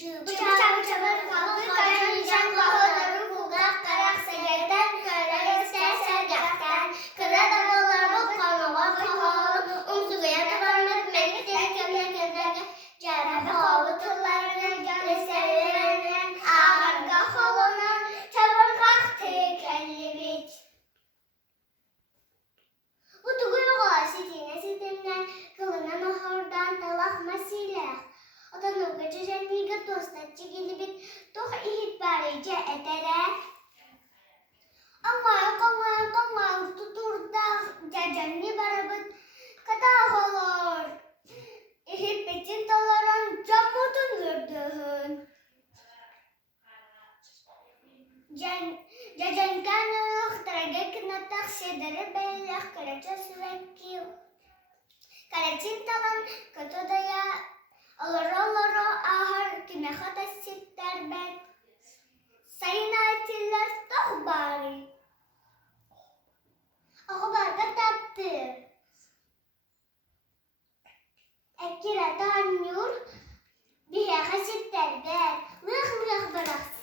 Çabuk çabuk kaldır kaçamayacağım kahırları buldak karak segerden köyle istersen gerçekten kıra da bollarımı kanıma kahalım umsuya tabanmak melik derken Cenab-ı Havutlarının gösterlerinin ağır kahalının çabuk kalktı kelli bit. Bu tuğuyu kolay sitine sitimden kılınan ahırdan talakmasıyla Otanı geçecek niga dostatçı gelibit toh ihit barice etere. Allah'ım tuturda cacanni barabıt kadar olur. İhit betin talaran camutun gördüğün. Cacankan ıhtırage kınatak şedere beylek karaca sürekli. Karacin talan katodaya Aloro ahar kime hata sitter ben sayın ayetler toh bari. Aku barga taptı. Ekira tanyur bihe sitter ben. Lıh bırak